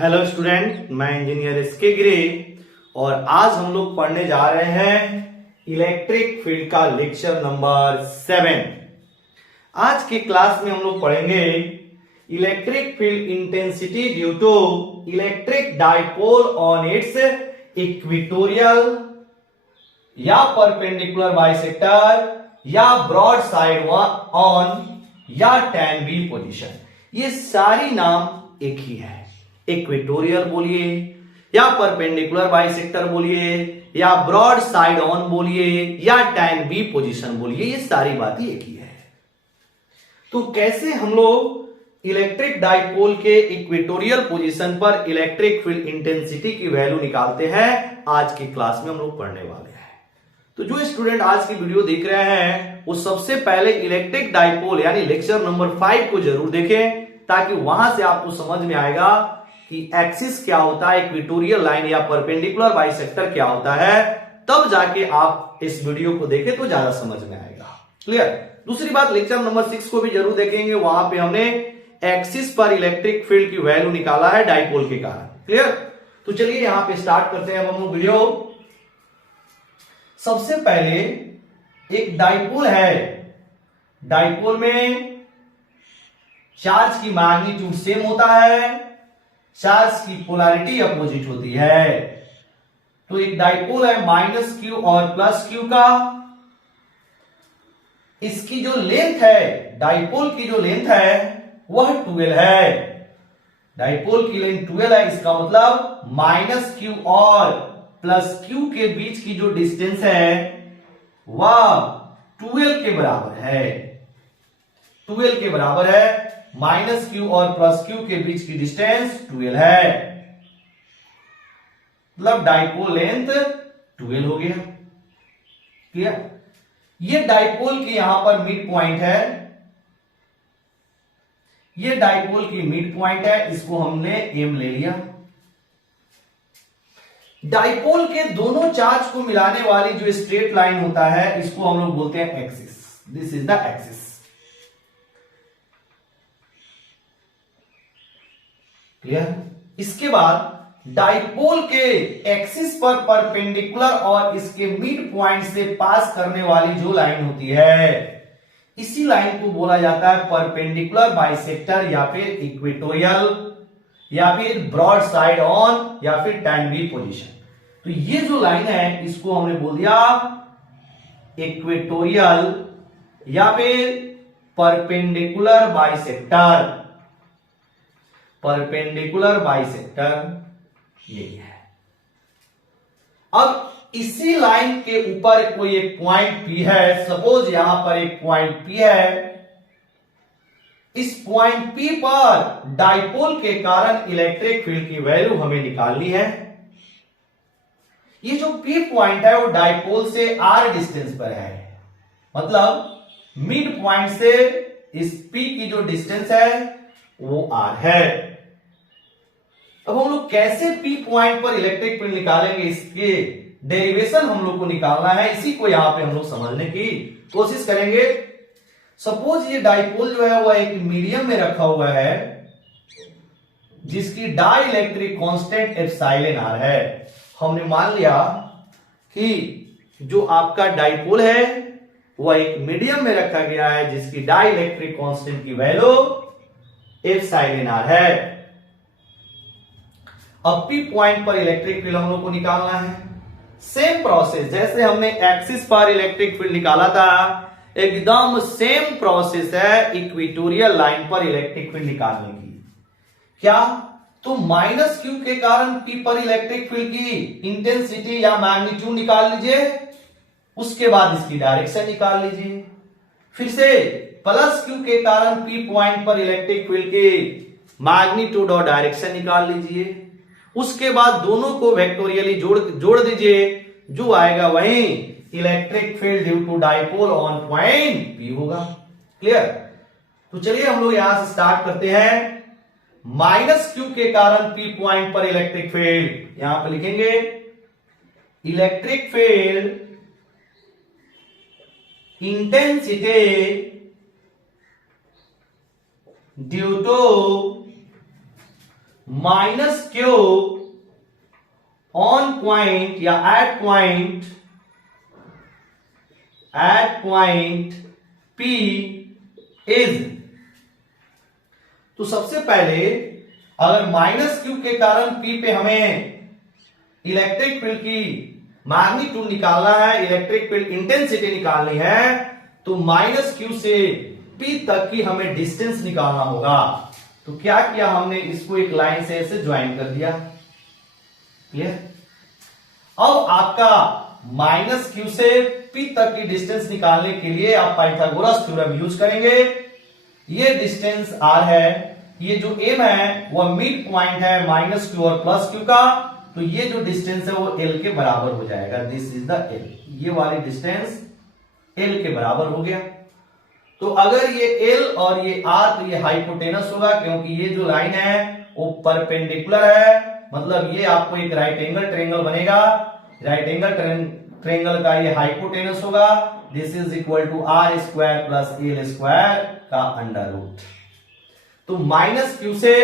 Hello student, मैं engineer SK Giri और आज हम लोग पढ़ने जा रहे हैं इलेक्ट्रिक फील्ड का लेक्चर नंबर 7। आज के क्लास में हम लोग पढ़ेंगे electric field intensity due to electric dipole on its equatorial या परपेंडिकुलर बाइसेक्टर या ब्रॉड साइड ऑन या tan V पोजीशन। ये सारी नाम एक ही है। इक्वेटोरियल बोलिए या परपेंडिकुलर बाइसेक्टर बोलिए या ब्रॉड साइड ऑन बोलिए या tan V पोजीशन बोलिए, ये सारी बातें एक ही है। तो कैसे हम लोग इलेक्ट्रिक डाइपोल के इक्वेटोरियल पोजीशन पर इलेक्ट्रिक फील्ड इंटेंसिटी की वैल्यू निकालते हैं, आज की क्लास में हम लोग पढ़ने वाले हैं। तो जो स्टूडेंट आज की वीडियो देख रहे हैं वो सबसे पहले इलेक्ट्रिक डाइपोल यानी लेक्चर नंबर 5 को जरूर देखें, ताकि वहां से आपको समझ में आएगा कि एक्सिस क्या होता है, इक्वेटोरियल लाइन या परपेंडिकुलर बाइसेक्टर क्या होता है। तब जाके आप इस वीडियो को देखें तो ज्यादा समझ में आएगा। क्लियर। दूसरी बात, लेक्चर नंबर 6 को भी जरूर देखेंगे, वहां पे हमने एक्सिस पर इलेक्ट्रिक फील्ड की वैल्यू निकाला है डाइपोल के कारण। क्लियर। तो चलिए यहां पे स्टार्ट करते हैं हम वीडियो। सबसे पहले एक डाइपोल है, डाइपोल में चार्ज की मैग्नीट्यूड सेम होता है, चार्ज की पोलैरिटी अपोजिट होती है। तो एक डाइपोल है -q और +q का। इसकी जो लेंथ है, डाइपोल की जो लेंथ है वह 12 है। डाइपोल की लेंथ 12 है, इसका मतलब -q और +q के बीच की जो डिस्टेंस है वह 12 के बराबर है। 12 के बराबर है, -q और +q के बीच की डिस्टेंस 12 है, मतलब डाइपोल लेंथ 12 हो गया। क्लियर। ये डाइपोल की यहां पर मिड पॉइंट है, ये डाइपोल की मिड पॉइंट है, इसको हमने m ले लिया। डाइपोल के दोनों चार्ज को मिलाने वाली जो स्ट्रेट लाइन होता है इसको हम लोग बोलते हैं axis. This is the axis. Clear. इसके बाद डाइपोल के एक्सिस पर परपेंडिकुलर और इसके मिड पॉइंट से पास करने वाली जो लाइन होती है, इसी लाइन को बोला जाता है परपेंडिकुलर बाइसेक्टर या फिर इक्वेटोरियल या फिर ब्रॉड साइड ऑन या फिर tan V पोजीशन। तो ये जो लाइन है इसको हमने बोल दिया इक्वेटोरियल या फिर परपेंडिकुलर बाइसेक्टर। परपेंडिकुलर बाइसेक्टर यही है। अब इसी लाइन के ऊपर कोई एक पॉइंट P है, सपोज यहां पर एक पॉइंट P है। इस पॉइंट P पर डाइपोल के कारण इलेक्ट्रिक फील्ड की वैल्यू हमें निकालनी है। ये जो P पॉइंट है वो डाइपोल से r डिस्टेंस पर है, मतलब मिड पॉइंट से इस P की जो डिस्टेंस है वो r है। अब हम लोग कैसे P पॉइंट पर इलेक्ट्रिक फील्ड निकालेंगे, इसके डेरिवेशन हम लोग को निकालना है। इसी को यहां पे हम लोग समझने की कोशिश करेंगे। सपोज ये डाइपोल जो है वह एक मीडियम में रखा हुआ है जिसकी डाइलेक्ट्रिक कांस्टेंट एप्सिलॉन r है। हमने मान लिया कि जो आपका डाइपोल है वह एक मीडियम में रखा गया है जिसकी डाइलेक्ट्रिक कांस्टेंट की वैल्यू एप्सिलॉन r है। अब P पॉइंट पर इलेक्ट्रिक फील्ड हम लोग को निकालना है। सेम प्रोसेस जैसे हमने एक्सिस पर इलेक्ट्रिक फील्ड निकाला था, एकदम सेम प्रोसेस है इक्वेटोरियल लाइन पर इलेक्ट्रिक फील्ड निकालने की। क्या? तो -q के कारण P पर इलेक्ट्रिक फील्ड की इंटेंसिटी या मैग्नीट्यूड निकाल लीजिए, उसके बाद इसकी डायरेक्शन निकाल लीजिए। फिर से +q के कारण P पॉइंट पर इलेक्ट्रिक फील्ड की मैग्नीट्यूड और डायरेक्शन निकाल लीजिए। उसके बाद दोनों को वेक्टोरियली जोड़ दीजिए, जो आएगा वही electric field due to dipole on point P होगा। क्लियर। तो चलिए हम लोग यहां से स्टार्ट करते हैं। -q के कारण P पॉइंट पर इलेक्ट्रिक फील्ड यहां पर लिखेंगे electric field intensity due to minus q on point या एट पॉइंट P इज। तो सबसे पहले अगर माइनस क्यू के कारण P पे हमें इलेक्ट्रिक फील्ड की मैग्नीट्यूड निकालना है, इलेक्ट्रिक फील्ड इंटेंसिटी निकालनी है, तो माइनस क्यू से P तक की हमें डिस्टेंस निकालना होगा। तो क्या किया हमने, इसको एक लाइन से ऐसे ज्वाइन कर दिया। क्लियर? अब आपका माइनस क्यू से P तक की डिस्टेंस निकालने के लिए आप पाइथागोरस थ्योरम यूज करेंगे। ये डिस्टेंस r है, ये जो m है वह मिड पॉइंट है माइनस क्यू और प्लस क्यू का, तो ये जो डिस्टेंस है वो l के बराबर हो जाएगा। दिस इज द l, ये वाली डिस्टेंस l के बराबर हो गया। तो अगर ये l और ये r, तो ये हाइपोटेनस होगा, क्योंकि ये जो लाइन है वो परपेंडिकुलर है, मतलब ये आपको एक राइट एंगल ट्रायंगल बनेगा। राइट एंगल ट्रायंगल का ये हाइपोटेनस होगा। This is equal to r square plus l square का अंडर रूट। तो माइनस क्यू से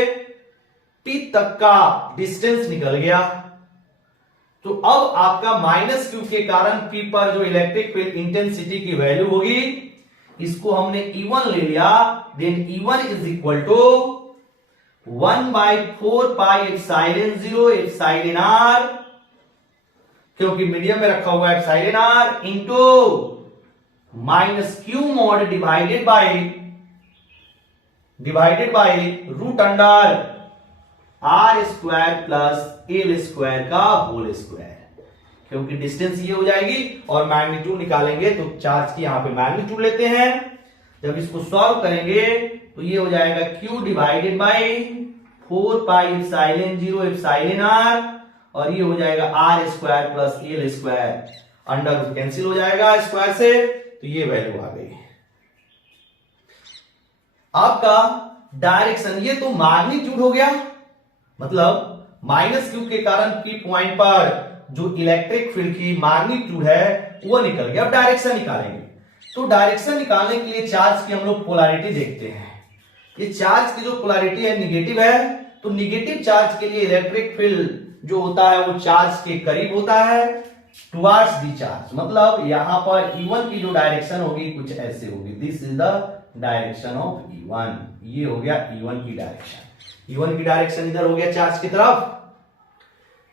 P तक का डिस्टेंस निकल गया। तो अब आपका माइनस क्यू के कारण P पर जो इलेक्ट्रिक फील्ड इंटेंसिटी की वैल्यू होगी, इसको हमने E1 ले लिया। Then E1 is equal to 1/4 pi epsilon 0 epsilon r, क्योंकि मीडियम में रखा हुआ है epsilon r, into minus q mod divided by root under r square plus L square का होल स्क्वायर, क्योंकि डिस्टेंस ये हो जाएगी और मैग्नीट्यूड निकालेंगे तो चार्ज की यहां पे मैग्नीट्यूड लेते हैं। जब इसको सॉल्व करेंगे तो ये हो जाएगा q divided by 4 pi epsilon 0 epsilon r, और ये हो जाएगा r square plus L square, under root cancel हो जाएगा स्क्वायर से, तो ये वैल्यू आ गई आपका डायरेक्शन। ये तो मैग्नीट्यूड हो गया, मतलब माइनस क्यू के कारण P पॉइंट पर जो इलेक्ट्रिक फील्ड की मैग्नीट्यूड है वो निकल गया। अब डायरेक्शन निकालेंगे, तो डायरेक्शन निकालने के लिए चार्ज की हम लोग पोलैरिटी देखते हैं। ये चार्ज की जो पोलैरिटी है निगेटिव है, तो निगेटिव चार्ज के लिए इलेक्ट्रिक फील्ड जो होता है वो चार्ज के करीब होता है, टुवर्ड्स दी चार्ज। मतलब यहां पर E1 की जो डायरेक्शन होगी कुछ ऐसे होगी। This is the direction of E1। ये हो गया E1 की डायरेक्शन। E1 की डायरेक्शन इधर हो गया चार्ज की तरफ,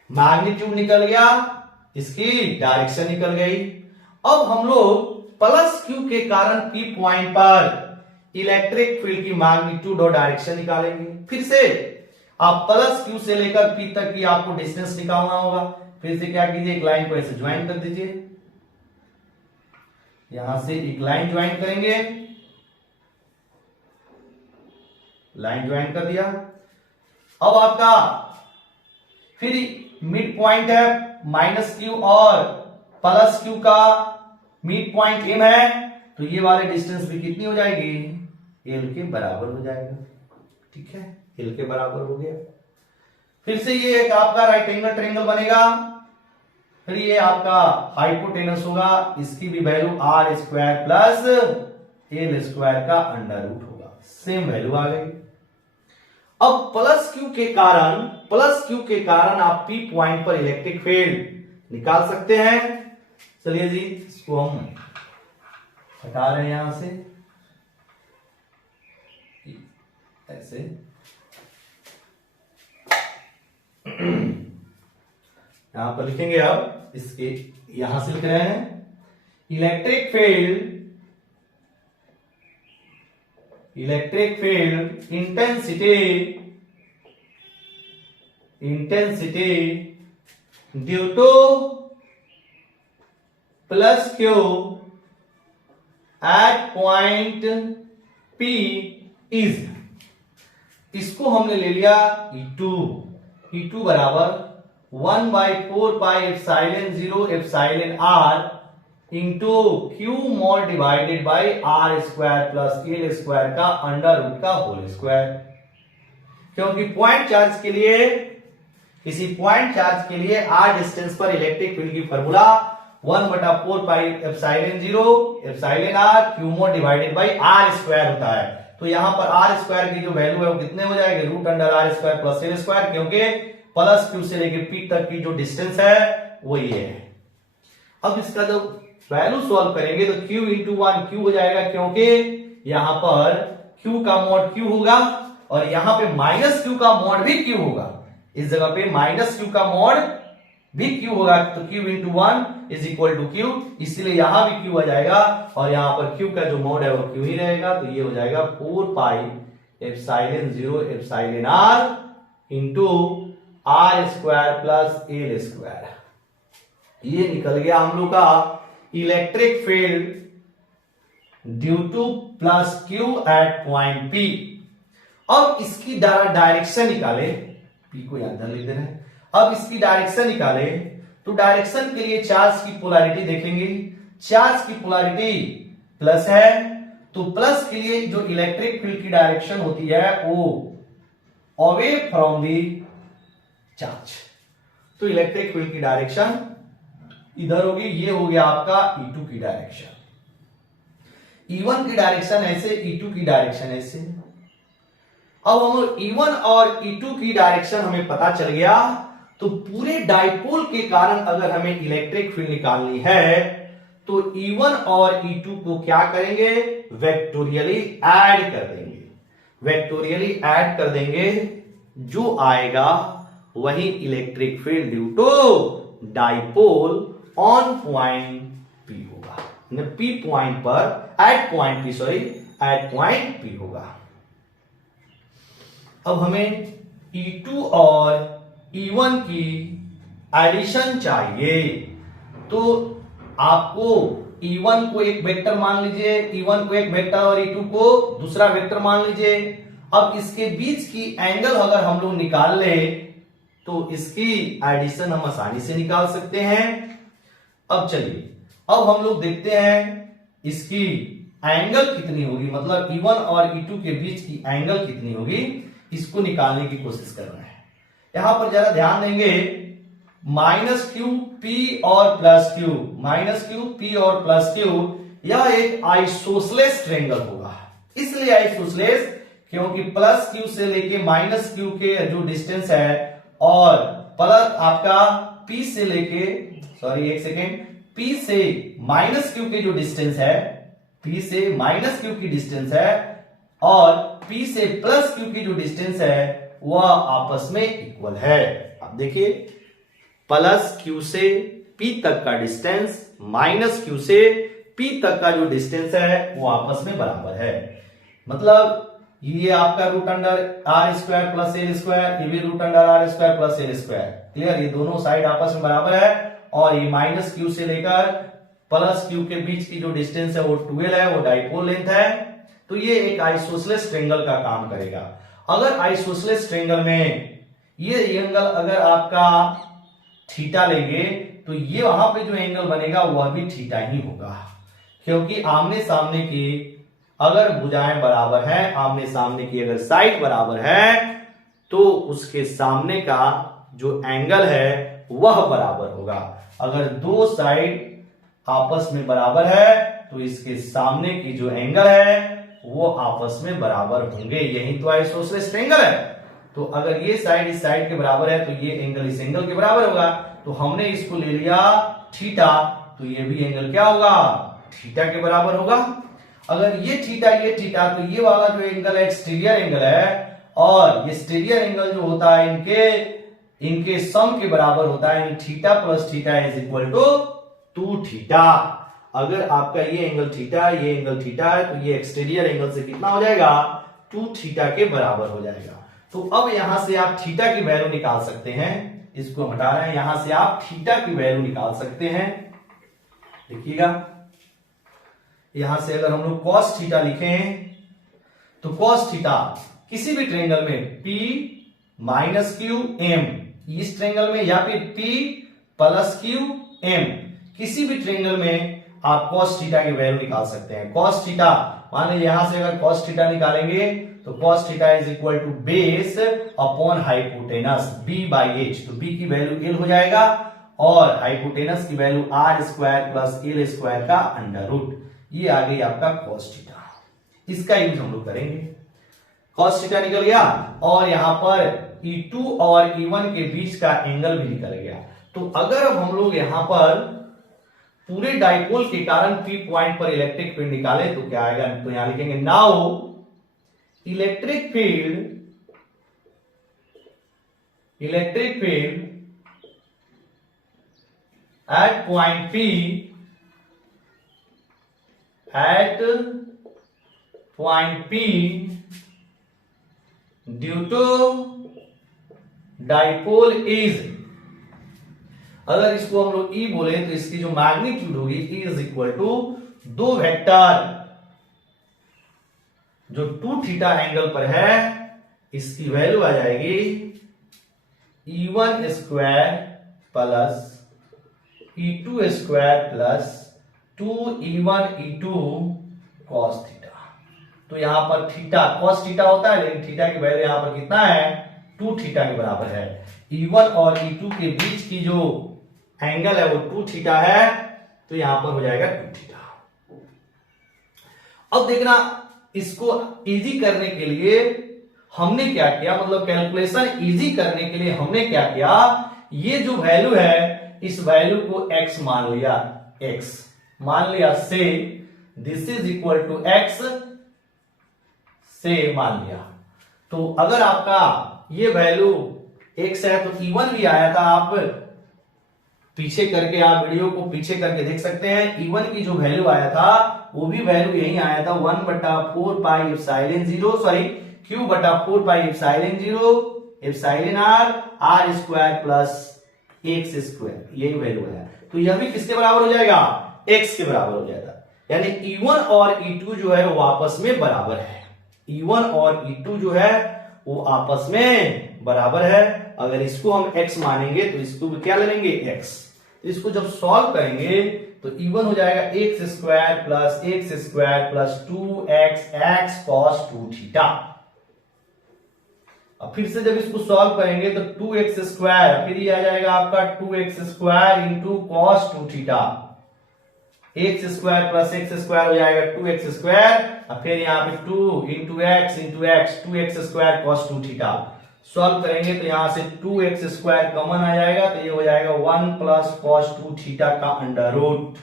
मैग्नीट्यूड निकल गया, इसकी डायरेक्शन निकल गई। अब हम लोग प्लस क्यू के कारण P पॉइंट पर इलेक्ट्रिक फील्ड की मैग्नीट्यूड और डायरेक्शन निकालेंगे। फिर से आप प्लस क्यू से लेकर P तक की आपको डिस्टेंस निकालना होगा। फिर से क्या कीजिए, एक लाइन को ऐसे ज्वाइन कर दीजिए, यहां से एक लाइन ज्वाइन करेंगे, लाइन ज्वाइन कर दिया। अब आपका फिर मिड पॉइंट है माइनस क्यू और प्लस क्यू का मिड पॉइंट m है, तो ये वाले डिस्टेंस भी कितनी हो जाएगी, l के बराबर हो जाएगा। ठीक है, l के बराबर हो गया। फिर से ये एक आपका राइट एंगल ट्रायंगल बनेगा, फिर ये आपका हाइपोटेनस होगा, इसकी भी value r square plus L square का अंडर रूट होगा। सेम वैल्यू आ गई। अब प्लस क्यू के कारण आप P पॉइंट पर इलेक्ट्रिक फील्ड निकाल सकते हैं। चलिए जी, इसको हम हटा रहे हैं यहां से, ऐसे यहां पर लिखेंगे। अब इसके यहां से लिख रहे हैं electric field intensity due to plus q at point P is, इसको हमने ले लिया E2 बराबर 1/4 pi epsilon 0 epsilon r into q mod divided by r square plus L square का अंडर रूट का होल स्क्वायर। क्योंकि किसी पॉइंट चार्ज के लिए r डिस्टेंस पर इलेक्ट्रिक फील्ड की formula 1/4 pi epsilon 0 epsilon r q mod divided by r square होता है। तो यहां पर आर स्क्वायर की जो वैल्यू है वो कितने हो जाएंगे, root under r square plus L square, क्योंकि प्लस क्यू से लेके पी तक की जो डिस्टेंस है वो ये है। अब इसका जब वैल्यू सॉल्व करेंगे तो q इंटू 1 क्यू हो जाएगा, क्योंकि यहां पर q का मॉड q होगा और यहां पे माइनस क्यू का मॉड भी q होगा। इस जगह पे माइनस क्यू का मॉड भी q होगा, तो q into 1 is equal to q, इसलिए यहां भी q आ जाएगा और यहां पर q का जो मॉड है वो q ही रहेगा। तो ये हो जाएगा 4 pi epsilon 0 epsilon r into r square plus L square. ये निकल गया हम लोग का electric field due to plus q at point P. अब इसकी डायरेक्शन निकाले, पी को याद लेते हैं। अब इसकी डायरेक्शन निकाले तो डायरेक्शन के लिए चार्ज की पोलैरिटी देखेंगे। चार्ज की पोलैरिटी प्लस है, तो प्लस के लिए जो इलेक्ट्रिक फील्ड की डायरेक्शन होती है वो अवे फ्रॉम दी चार्ज। तो इलेक्ट्रिक फील्ड की डायरेक्शन इधर होगी, ये हो गया आपका E2 की डायरेक्शन। E1 की डायरेक्शन ऐसे, E2 की डायरेक्शन ऐसे। अब हम E1 और E2 की डायरेक्शन हमें पता चल गया, तो पूरे डाइपोल के कारण अगर हमें इलेक्ट्रिक फील्ड निकालनी है तो E1 और E2 को क्या करेंगे, वेक्टोरियली ऐड कर देंगे। वेक्टोरियली ऐड कर देंगे, जो आएगा वही electric field due to dipole on point P होगा, P पॉइंट पर, at point P, sorry at point P होगा। अब हमें E2 और E1 की एडिशन चाहिए, तो आपको E1 को एक वेक्टर मान लीजिए, E1 को एक वेक्टर और E2 को दूसरा वेक्टर मान लीजिए। अब इसके बीच की एंगल अगर हम लोग निकाल ले तो इसकी एडिशन हम आसानी से निकाल सकते हैं। अब चलिए, अब हम लोग देखते हैं इसकी एंगल कितनी होगी, मतलब E1 और E2 के बीच की एंगल कितनी होगी, इसको निकालने की कोशिश कर रहे हैं। यहां पर जरा ध्यान देंगे, माइनस क्यू पी और plus Q, minus Q P और प्लस क्यू, यह एक आइसोसेलेस ट्रायंगल होगा। इसलिए आइसोसेलेस क्योंकि प्लस क्यू से लेके माइनस क्यू के जो डिस्टेंस है और प्लस आपका P से लेके, सॉरी एक सेकेंड, P से माइनस क्यू के जो डिस्टेंस है, P से माइनस क्यू की डिस्टेंस है और P से प्लस क्यू की जो डिस्टेंस है वह आपस में इक्वल है। अब देखिए, प्लस क्यू से P तक का डिस्टेंस माइनस क्यू से P तक का जो डिस्टेंस है वो आपस में बराबर है। मतलब ये आपका root under r square plus L square, ये भी root under r square plus L square. Clear, ये दोनों साइड आपस में बराबर है और ये माइनस क्यू से लेकर प्लस क्यू के बीच की जो डिस्टेंस है वो 12 है, वो डाइपोल लेंथ है। तो ये एक आइसोसेलेस ट्रायंगल का काम करेगा। अगर आइसोसेलेस ट्रायंगल में ये एंगल अगर आपका थीटा लेंगे तो ये वहां पे जो एंगल बनेगा वह भी थीटा ही होगा, क्योंकि आमने सामने की अगर भुजाएं बराबर हैं, आमने सामने की अगर साइड बराबर है तो उसके सामने का जो एंगल है वह बराबर होगा। अगर दो साइड आपस में बराबर है तो इसके सामने की जो एंगल है वो आपस में बराबर होंगे, यही तो आइसोसेलेस ट्रायंगल है। तो अगर ये साइड इस साइड के बराबर है तो ये एंगल इस एंगल के बराबर होगा। तो हमने इसको ले लिया थीटा, तो ये भी एंगल क्या होगा, थीटा के बराबर होगा। अगर ये थीटा तो ये वाला जो एंगल है एक्सटीरियर एंगल है, और ये एक्सटीरियर एंगल जो होता है इनके सम के बराबर होता है, यानी theta plus theta is equal to 2 theta. अगर आपका ये एंगल थीटा, ये एंगल थीटा है तो ये एक्सटीरियर एंगल से कितना हो जाएगा, 2 थीटा के बराबर हो जाएगा। तो अब यहां से आप थीटा की वैल्यू निकाल सकते हैं, इसको हटा रहे हैं, यहां से आप थीटा की वैल्यू निकाल सकते हैं। देखिएगा, यहां से अगर हम लोग cos थीटा लिखें तो cos थीटा किसी भी ट्रायंगल में P माइनस क्यू एम, इस ट्रायंगल में, या फिर P प्लस क्यू एम, किसी भी ट्रायंगल में आप cos थीटा की वैल्यू निकाल सकते हैं। cos थीटा, मान लीजिए यहां से अगर cos थीटा निकालेंगे तो cos theta is equal to base upon hypotenuse b by h, तो b की वैल्यू l हो जाएगा और हाइपोटेनस की value r square plus L square का अंडर रूट, ये आ गई आपका cos थीटा। इसका यूज हम लोग करेंगे। कॉस थीटा निकल गया और यहां पर E2 और E1 के बीच का एंगल भी निकल गया। तो अगर अब हम लोग यहां पर पूरे डाइपोल के कारण P पॉइंट पर इलेक्ट्रिक फील्ड निकाले तो क्या आएगा, तो यहां लिखेंगे now electric field at point P due to dipole is, अगर इसको हम लोग E बोले तो इसकी जो मैग्नीट्यूड होगी E is equal to 2 vector जो 2 थीटा एंगल पर है, इसकी वैल्यू आ जाएगी E1 square plus E2 square plus 2E1 E2 cos theta. तो यहां पर थीटा cos थीटा होता है, लेकिन थीटा की वैल्यू यहां पर कितना है, 2 थीटा के बराबर है। E1 और E2 के बीच की जो एंगल है वो 2 थीटा है, तो यहां पर हो जाएगा 2 थीटा। अब देखना, इसको इजी करने के लिए हमने क्या किया, मतलब कैलकुलेशन इजी करने के लिए हमने क्या किया, ये जो वैल्यू है इस वैल्यू को x मान लिया, x मान लिया से this is equal to x से मान लिया। तो अगर आपका ये वैल्यू x है तो E1 भी आया था, आप पीछे करके, आप वीडियो को पीछे करके देख सकते हैं। E1 की जो वैल्यू आया था वो भी वैल्यू यही आया था 1/4 पाई एप्सिलॉन 0, सॉरी Q/4 पाई epsilon 0 epsilon r square plus x square, यही वैल्यू है। तो यह भी किसके बराबर हो जाएगा, x के बराबर हो जाएगा। यानी E1 और E2 जो है वो आपस में बराबर है, E1 और E2 जो है वो आपस में बराबर है। अगर इसको हम x मानेंगे तो इसको भी क्या ले लेंगे, x। इसको जब सॉल्व करेंगे तो E1 हो जाएगा x square plus 2x cos 2 theta. अब फिर से जब इसको सॉल्व करेंगे तो 2x स्क्वायर, फिर ये आ जाएगा आपका 2x square into cos 2 theta, x square plus x square हो जाएगा 2x स्क्वायर, और फिर यहाँ पे 2 into x 2x square cos 2 theta. Solve करेंगे तो यहां से 2x स्क्वायर कॉमन आ जाएगा, तो ये हो जाएगा 1 प्लस cos 2 थीटा का अंडर रूट।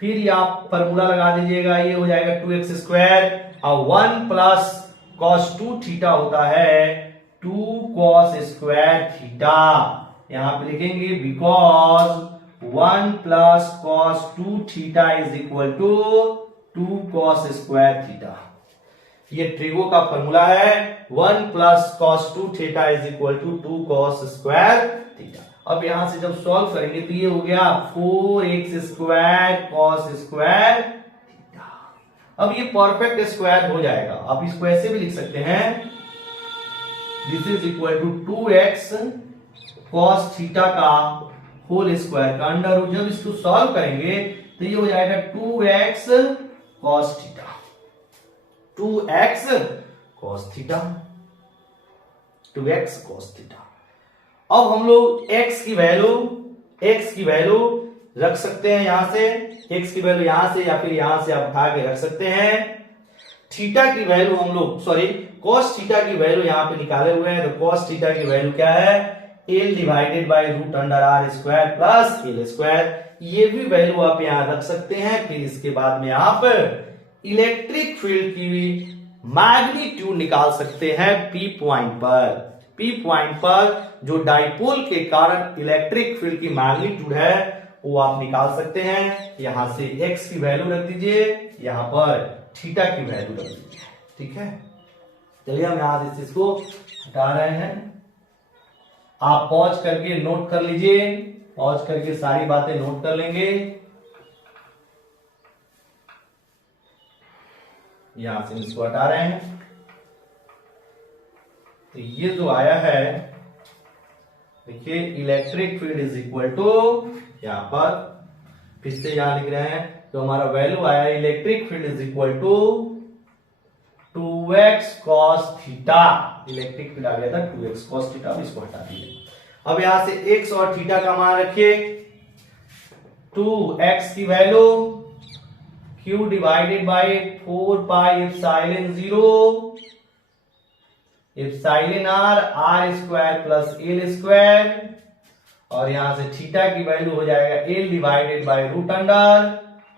फिर ये आप फॉर्मूला लगा दीजिएगा, ये हो जाएगा 2x स्क्वायर और 1 प्लस cos 2 थीटा होता है 2 cos स्क्वायर थीटा। यहां पे लिखेंगे because 1 plus cos 2 theta is equal to 2 cos square theta. ये ट्रिगो का फॉर्मूला है, 1 plus cos 2 theta is equal to 2 cos square theta. अब यहां से जब सॉल्व करेंगे तो ये हो गया 4x square cos square theta. अब ये परफेक्ट स्क्वायर हो जाएगा, आप इसको ऐसे भी लिख सकते हैं, this is equal to 2x cos theta का होल स्क्वायर का अंडर रूट। जब इसको सॉल्व करेंगे तो ये हो जाएगा 2x cos theta, 2x cos theta, 2x cos theta. अब हम लोग x की वैल्यू रख सकते हैं यहां से, x की वैल्यू यहां से या फिर यहां से आप उठा के रख सकते हैं। थीटा की वैल्यू हम लोग, सॉरी cos थीटा की वैल्यू यहां पे निकाले हुए हैं, तो cos थीटा की वैल्यू क्या है, L divided by root under r square plus L square. ये भी वैल्यू आप यहां रख सकते हैं। फिर इसके बाद में आप इलेक्ट्रिक फील्ड की मैग्नीट्यूड निकाल सकते हैं P पॉइंट पर जो डाइपोल के कारण इलेक्ट्रिक फील्ड की मैग्नीट्यूड है वो आप निकाल सकते हैं। यहां से x की वैल्यू रख दीजिए, यहां पर थीटा की वैल्यू रख दीजिए, ठीक है। चलिए हम यहां से इस चीज को हटा रहे हैं। आप पॉज करके नोट कर लीजिए, पॉज करके सारी बातें नोट कर लेंगे। यहां से इसको हटा रहे हैं, तो ये जो आया है, देखिए electric field is equal to, यहां पर फिर से यहां लिख रहे हैं, तो हमारा वैल्यू आया electric field is equal to 2x cos theta. Electric field आ गया था 2x cos थीटा, अब इसको हटा दीजिए। अब यहां से x और थीटा का मान रखिए, 2x की value Q divided by 4 pi epsilon 0 epsilon r square plus L square, और यहां से थीटा की वैल्यू हो जाएगा l divided by root under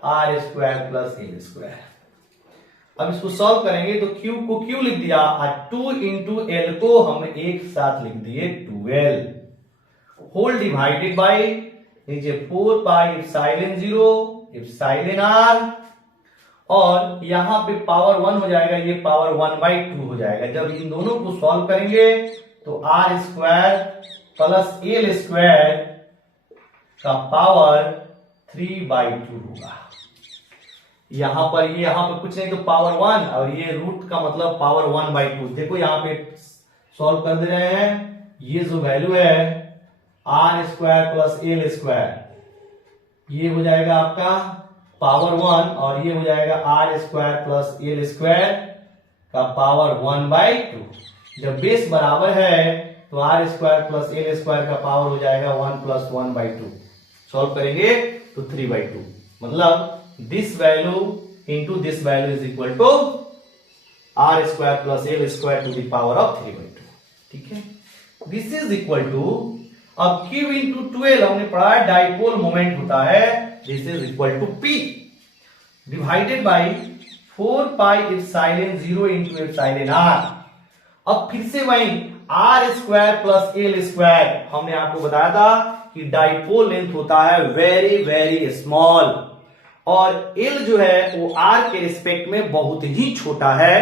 r square plus L square. अब इसको सॉल्व करेंगे तो Q को Q लिख दिया और 2 इंटू एल को हम एक साथ लिख दिए 12 होल डिवाइडेड बाई नीचे 4 पाई एप्सिलॉन 0 एप्सिलॉन r, और यहां पे पावर 1 हो जाएगा, ये पावर 1/2 हो जाएगा। जब इन दोनों को सॉल्व करेंगे तो r square plus L square का पावर 3/2 होगा। यहां पर कुछ नहीं तो पावर 1, और ये रूट का मतलब पावर 1/2। देखो यहां पे सॉल्व कर दे रहे हैं, ये जो वैल्यू है r square plus L square, ये हो जाएगा आपका पावर 1, और ये हो जाएगा r square plus L square का पावर 1/2। जब बेस बराबर है तो r square plus L square का पावर हो जाएगा 1 प्लस 1/2। सॉल्व करेंगे तो 3/2, मतलब this value into this value is equal to r square plus L square to the power of 3/2। ठीक है, दिस इज इक्वल टू, अब Q इंटू 12 हमने पढ़ा है डाइपोल मोमेंट होता है, this is equal to P divided by 4 pi epsilon 0 into epsilon r। अब फिर से वही r square plus L square, हमने आपको बताया था कि डाइपोल लेंथ होता है वेरी वेरी स्मॉल, और एल जो है वो आर के रिस्पेक्ट में बहुत ही छोटा है।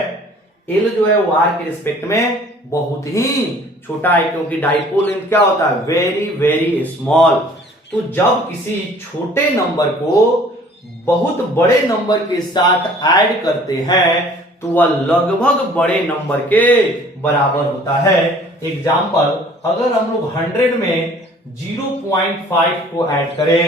एल जो है वो आर के रिस्पेक्ट में बहुत ही छोटा है, क्योंकि डाइपोल लेंथ क्या होता है, वेरी वेरी स्मॉल। तो जब किसी छोटे नंबर को बहुत बड़े नंबर के साथ ऐड करते हैं तो वह लगभग बड़े नंबर के बराबर होता है। एग्जाम्पल, अगर हम लोग 100 में 0.5 को ऐड करें,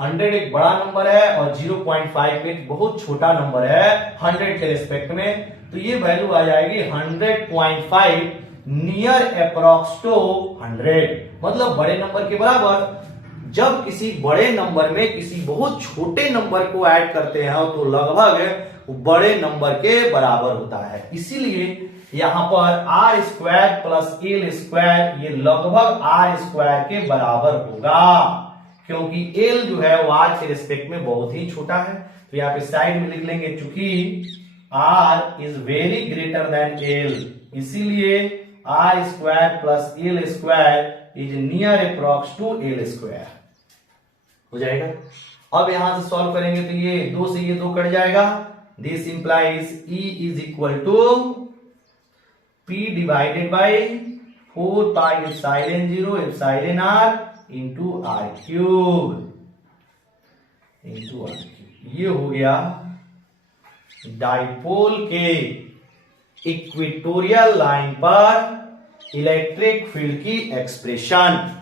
100 एक बड़ा नंबर है और 0.5 एक बहुत छोटा नंबर है 100 के रिस्पेक्ट में, तो ये वैल्यू आ जाएगी 100.5 नियर अप्रॉक्स टू 100, मतलब बड़े नंबर के बराबर। जब किसी बड़े नंबर में किसी बहुत छोटे नंबर को ऐड करते हैं तो लगभग बड़े नंबर के बराबर होता है। इसीलिए यहां पर r square plus L square ये लगभग आर स्क्वायर के बराबर होगा, क्योंकि एल जो है वो आर के रिस्पेक्ट में बहुत ही छोटा है। तो यहाँ पे साइड में लिख लेंगे, चूंकि R is very greater than L, इसीलिए R square plus L square is near approx to L square हो जाएगा। अब यहां से सॉल्व करेंगे तो ये 2 से ये 2 कट जाएगा, this implies E is equal to P divided by 4 pi epsilon 0 epsilon r into r cube. ये हो गया डाइपोल के इक्वेटोरियल लाइन पर इलेक्ट्रिक फील्ड की एक्सप्रेशन।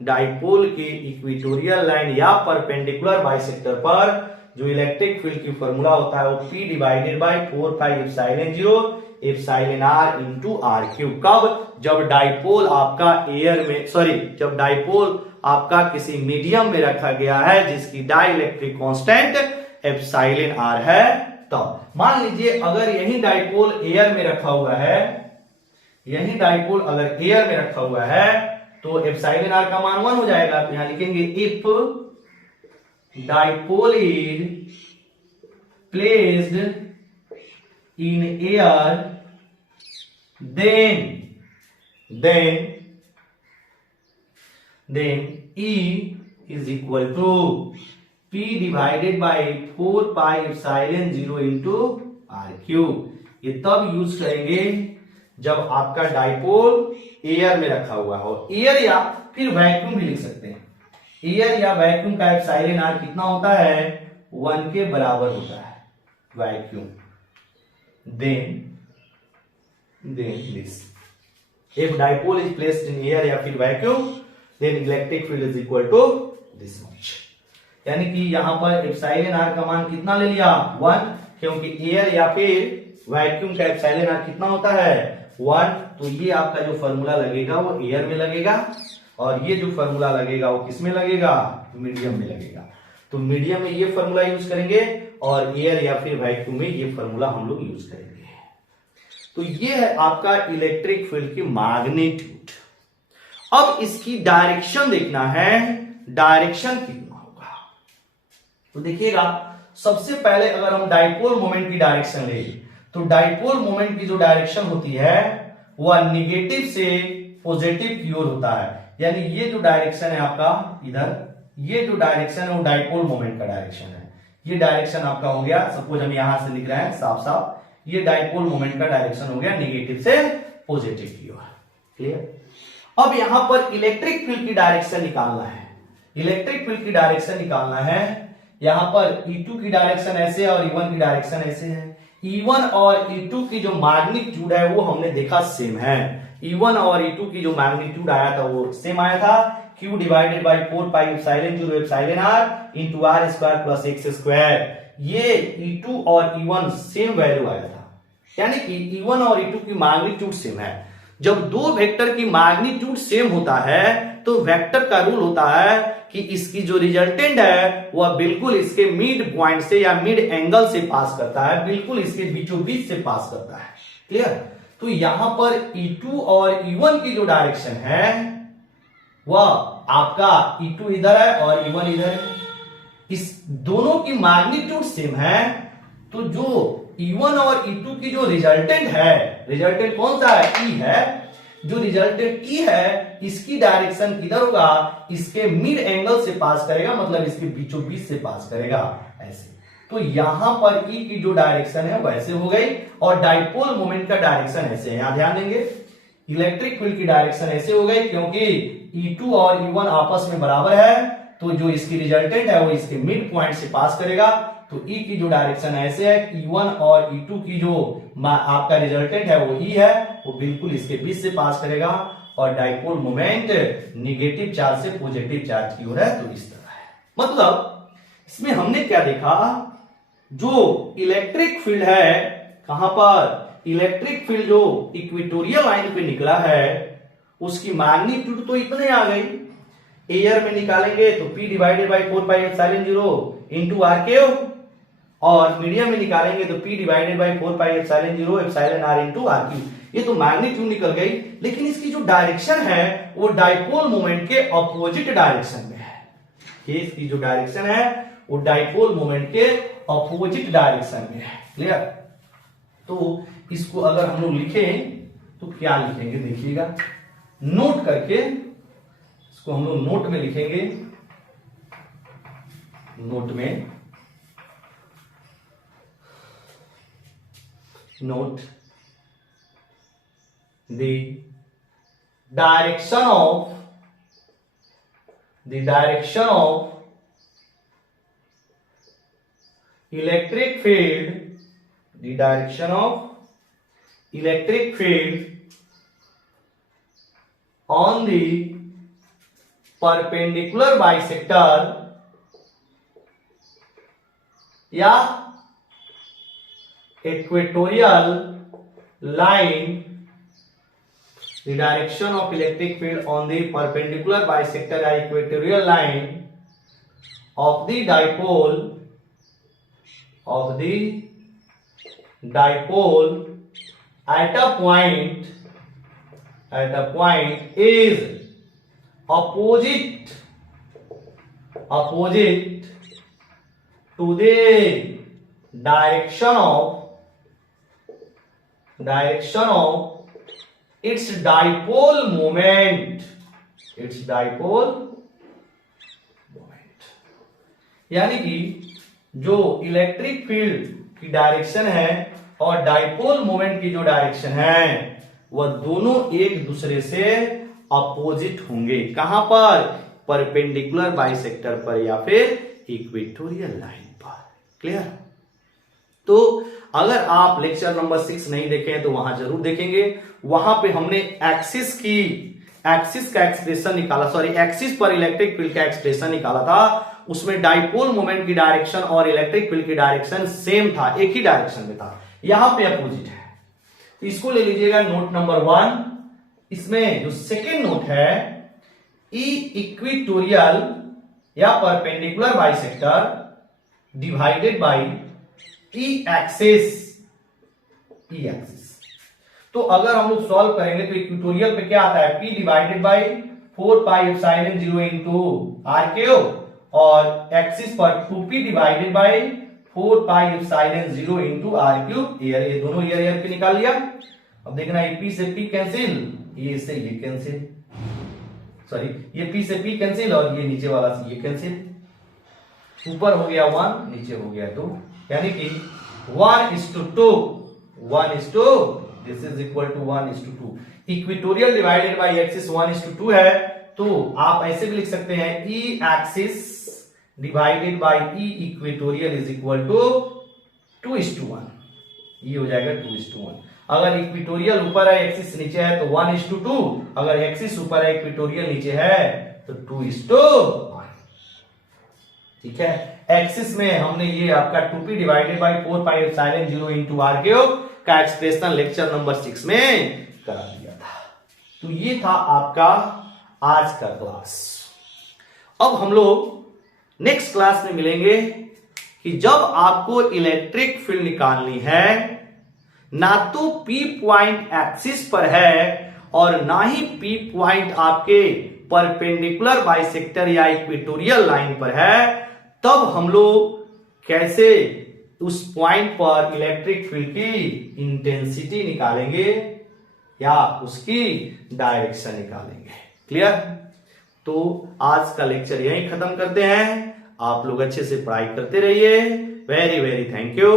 डाइपोल के इक्वेटोरियल लाइन या परपेंडिकुलर बाइसेक्टर पर जो इलेक्ट्रिक फील्ड की फॉर्मूला होता है वो P divided by 4 pi epsilon 0 epsilon r into r cube. कब? जब डाइपोल आपका एयर में, जब डाइपोल आपका किसी मीडियम में रखा गया है जिसकी डाइलेक्ट्रिक कांस्टेंट एप्सिलॉन r है। तो मान लीजिए अगर यही डाइपोल एयर में रखा हुआ है, यही डाइपोल अगर एयर में रखा हुआ है तो एप्सिलॉन r का मान 1 हो जाएगा। तो यहां लिखेंगे if dipole is placed in air then E is equal to P divided by 4 pi epsilon 0 into r cube. ये तब यूज करेंगे जब आपका डाइपोल एयर में रखा हुआ हो, एयर या फिर वैक्यूम भी लिख सकते हैं। एयर या वैक्यूम का एप्सिलॉन r कितना होता है, 1 के बराबर होता है vacuum. then this if dipole is placed in air या फिर vacuum then electric field is equal to this much। यानी कि यहां पर एप्सिलॉन r का मान कितना ले लिया, 1, क्योंकि एयर या फिर वैक्यूम का एप्सिलॉन r कितना होता है, 1। तो ये आपका जो फॉर्मूला लगेगा वो एयर में लगेगा, और ये जो फॉर्मूला लगेगा वो किस में लगेगा, मीडियम में लगेगा। तो मीडियम में ये फॉर्मूला यूज करेंगे और एयर या फिर वैक्यूम में ये फॉर्मूला हम लोग यूज करेंगे। तो ये है आपका इलेक्ट्रिक फील्ड की मैग्नीट्यूड। अब इसकी डायरेक्शन देखना है, डायरेक्शन कितना होगा। तो देखिएगा, सबसे पहले अगर हम डाइपोल मोमेंट की डायरेक्शन ले तो डाइपोल मोमेंट की जो डायरेक्शन होती है वह निगेटिव से पॉजिटिव की ओर होता है। यानी ये जो डायरेक्शन है आपका इधर, ये जो डायरेक्शन है वो डाइपोल मोमेंट का डायरेक्शन है। ये डायरेक्शन आपका हो गया, सपोज हम यहां से लिख रहे हैं साफ साफ, ये डाइपोल मोमेंट का डायरेक्शन हो गया निगेटिव से पॉजिटिव की ओर। क्लियर। अब यहां पर इलेक्ट्रिक फील्ड की डायरेक्शन निकालना है। इलेक्ट्रिक फील्ड की डायरेक्शन निकालना है, यहां पर E2 की डायरेक्शन ऐसे है और E1 की डायरेक्शन ऐसे है। E1 और E2 की जो मैग्नीट्यूड है वो हमने देखा सेम है। E1 और E2 की जो मैग्नीट्यूड आया था वो सेम आया था, Q divided by 4 pi epsilon 0 epsilon r into r square plus x square. ये E2 और E1 सेम वैल्यू आया था, यानी कि E1 और E2 की मैग्नीट्यूड सेम है। जब दो वेक्टर की मैग्नीट्यूड सेम होता है तो वेक्टर का रूल होता है कि इसकी जो रिजल्टेंट है वह बिल्कुल इसके मिड पॉइंट से या मिड एंगल से पास करता है, बिल्कुल इसके बीचों बीच से पास करता है। क्लियर। तो यहां पर E2 और E1 की जो डायरेक्शन है वह आपका E2 इधर है और E1 इधर है। इस दोनों की मैग्नीट्यूड सेम है, तो जो E1 और E2 की जो रिजल्टेंट है, रिजल्टेंट कौन सा है, E है, जो रिजल्टेंट E है इसकी डायरेक्शन किधर होगा, इसके मिड एंगल से पास करेगा, मतलब इसके बीचों बीच से पास करेगा ऐसे। तो यहां पर E की जो डायरेक्शन है वैसे हो गई और डाइपोल मोमेंट का डायरेक्शन ऐसे है। यहां ध्यान देंगे, इलेक्ट्रिक फील्ड की डायरेक्शन ऐसे हो गई क्योंकि E2 और E1 आपस में बराबर है, तो जो इसकी रिजल्टेंट है वो इसके मिड पॉइंट से पास करेगा। तो E की जो डायरेक्शन ऐसे है, E1 और E2 की जो आपका रिजल्टेंट है वो E है, वो बिल्कुल इसके बीच से पास करेगा और डाइपोल मोमेंट निगेटिव चार्ज से पॉजिटिव चार्ज की ओर है। तो इस तरह है, मतलब इसमें हमने क्या देखा, जो इलेक्ट्रिक फील्ड है, कहां पर इलेक्ट्रिक फील्ड जो इक्वेटोरियल लाइन पे निकला है उसकी मैग्नीट्यूड तो इतने आ गई। एयर में निकालेंगे तो P divided by 4 pi epsilon 0 into r cube, और मीडियम में निकालेंगे तो P divided by 4 pi epsilon 0 epsilon r into r cube. ये तो मैग्नीट्यूड निकल गई, लेकिन इसकी जो डायरेक्शन है वो डाइपोल मोमेंट के अपोजिट डायरेक्शन में है। ये इसकी जो डायरेक्शन है वो डाइपोल मोमेंट के अपोजिट डायरेक्शन में है। क्लियर। तो इसको अगर हम लोग लिखें तो क्या लिखेंगे, देखिएगा नोट करके, इसको हम लोग नोट में लिखेंगे। नोट में note the direction of electric field, the direction of electric field on the perpendicular bisector या equatorial line, the direction of electric field on the perpendicular bisector or equatorial line of the dipole at a point is opposite to the direction of its dipole moment, यानी कि जो electric field की direction है और dipole moment की जो direction है वह दोनों एक दूसरे से अपोजिट होंगे। कहां पर, परपेंडिकुलर बाइसेक्टर पर या फिर इक्वेटोरियल लाइन पर। क्लियर। तो अगर आप लेक्चर नंबर 6 नहीं देखे हैं तो वहां जरूर देखेंगे। वहां पे हमने एक्सिस का एक्सप्रेशन निकाला, सॉरी एक्सिस पर इलेक्ट्रिक फील्ड का एक्सप्रेशन निकाला था। उसमें डाइपोल मोमेंट की डायरेक्शन और इलेक्ट्रिक फील्ड की डायरेक्शन सेम था, एक ही डायरेक्शन में था। यहां पे अपोजिट है, तो इसको ले लीजिएगा नोट नंबर 1। इसमें जो सेकेंड नोट है, ई इक्वेटोरियल या perpendicular bisector divided by E axis. तो अगर हम लोग सॉल्व करेंगे तो इक्वेटोरियल पे क्या आता है, P divided by 4 pi epsilon 0 into r cube, और एक्सिस पर 2P divided by 4 pi epsilon 0 into r cube. ये दोनों ईयर के निकाल लिया। अब देखना ये P से P कैंसिल, ये से ये कैंसिल, सॉरी ये P से P कैंसिल और ये नीचे वाला से ये कैंसिल। ऊपर हो गया 1, नीचे हो गया 2, यानी कि 1:2, 1:2, this is equal to 1:2। Equatorial divided by axis 1:2 है, तो आप ऐसे भी लिख सकते हैं E axis divided by E equatorial is equal to 2:1। ये हो जाएगा 2:1। अगर इक्वेटोरियल ऊपर है एक्सिस नीचे है तो 1:2, अगर एक्सिस ऊपर है इक्वेटोरियल नीचे है तो 2:1। ठीक है, एक्सिस में हमने ये आपका 2P divided by 4 pi epsilon 0 into r cube का एक्सप्रेशन लेक्चर नंबर 6 में करा दिया था। तो ये था आपका आज का क्लास। अब हम लोग नेक्स्ट क्लास में मिलेंगे कि जब आपको इलेक्ट्रिक फील्ड निकालनी है, ना तो P पॉइंट एक्सिस पर है और ना ही P पॉइंट आपके परपेंडिकुलर बाइसेक्टर या इक्वेटोरियल लाइन पर है, तब हम लोग कैसे उस पॉइंट पर इलेक्ट्रिक फील्ड की इंटेंसिटी निकालेंगे या उसकी डायरेक्शन निकालेंगे। क्लियर? तो आज का लेक्चर यहीं खत्म करते हैं। आप लोग अच्छे से पढ़ाई करते रहिए। Very very thank you.